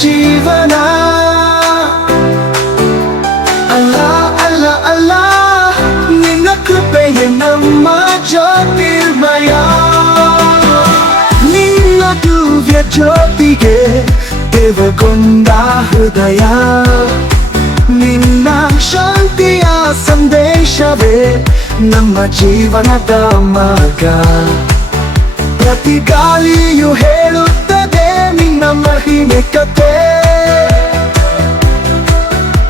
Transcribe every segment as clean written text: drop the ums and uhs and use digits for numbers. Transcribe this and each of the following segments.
ಜೀವನ. ಅಲ್ಲ ಅಲ್ಲ ಅಲ್ಲ, ನಿನ್ನ ಕೃಪೆಯೇ ನಮ್ಮ ಜ್ಯೋತಿರ್ಮಯ. ನಿನ್ನ ದಿವ್ಯ ಜ್ಯೋತಿಗೆ ದೇವಗೊಂಡ ಹೃದಯ. ನಿನ್ನ ಶಾಂತಿಯ ಸಂದೇಶವೇ ನಮ್ಮ ಜೀವನದ ಮಾರ್ಗ. ಪ್ರತಿ ಗಾಳಿಯು ಹೇಳುತ್ತದೆ ನಿನ್ನ ಮಹಿಮೆ ಕಥೆ.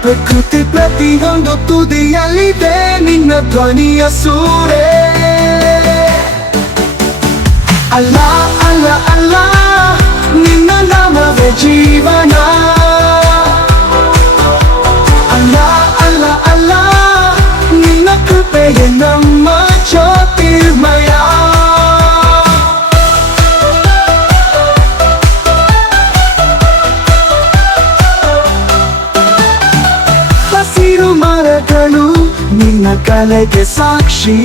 ಪ್ರಕೃತಿ ಪ್ರತಿಯೊಂದು ತುದಿಯಲ್ಲಿದೆ ನಿನ್ನ ಧ್ವನಿಯ ಸೂರೆ. ಅಲ್ಲ ಅಲ್ಲ ಅಲ್ಲ, ನಿನ್ನ ನಾಮವೇ ಜೀವನ. ಅಲ್ಲ ಅಲ್ಲ ಅಲ್ಲ, ನಿನ್ನ ಕೃಪೆಯೇ ನಮ್ಮ ಜ್ಯೋತಿರ್ಮಯ. ಹಸಿರು ಮರಗಳು ನಿನ್ನ ಕಲೆಗೆ ಸಾಕ್ಷಿ.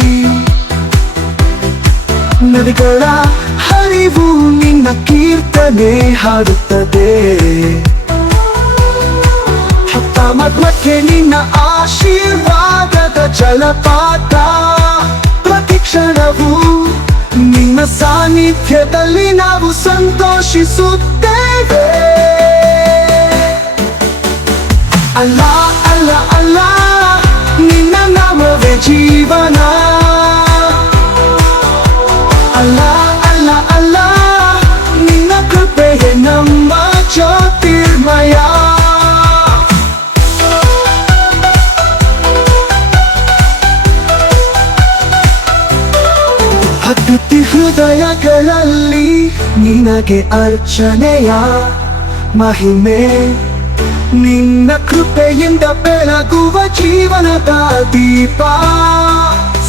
ನದಿಗಳ ಹರಿವು ನಿನ್ನ ಕೀರ್ತನೆ ಹಾಡುತ್ತದೆ. ಮಧ್ಮಕ್ಕೆ ನಿನ್ನ ಆಶೀರ್ವಾದದ ಜಲಪಾತ. ಪ್ರತಿ ಕ್ಷಣವೂ ನಿನ್ನ ಸಾನ್ನಿಧ್ಯದಲ್ಲಿ ನಾವು ಸಂತೋಷಿಸುತ್ತೇವೆ. ಅಲ್ಲ ಅಲ್ಲ ಅಲ್ಲ, ನಿನ್ನ ನಾಮವೇ ಜೀವನ. ಅಲ್ಲ ಅಲ್ಲ ಅಲ್ಲ, ನಿನ್ನ ಕೃಪೆಯೇ ನಮ್ಮ ಜ್ಯೋತಿರ್ಮಯ. ಅದ್ಭುತ ಹೃದಯಗಳಲ್ಲಿ ನಿನಗೆ ಅರ್ಚನೆಯ ಮಹಿಮೆ. ನಿನ್ನ ಕೃಪೆಯಿಂದ ಬೆಳಗುವ ಜೀವನದ ದೀಪ.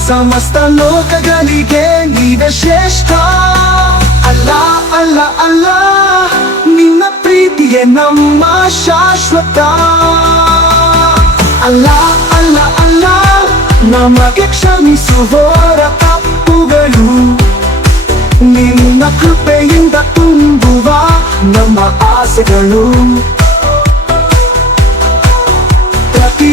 ಸಮಸ್ತ ಲೋಕಗಳಿಗೆ ನೀವೇ ಶ್ರೇಷ್ಠ. ಅಲ್ಲ ಅಲ್ಲ ಅಲ್ಲ, ನಿನ್ನ ಪ್ರೀತಿಯೇ ನಮ್ಮ ಶಾಶ್ವತ. ಅಲ್ಲ ಅಲ್ಲ ಅಲ್ಲ, ನಮಗೆ ಕ್ಷಮಿಸುವವರ ತಪ್ಪುಗಳು. ನಿನ್ನ ಕೃಪೆಯಿಂದ ತುಂಬುವ ನಮ್ಮ ಆಸೆಗಳು. ಪ್ರತಿ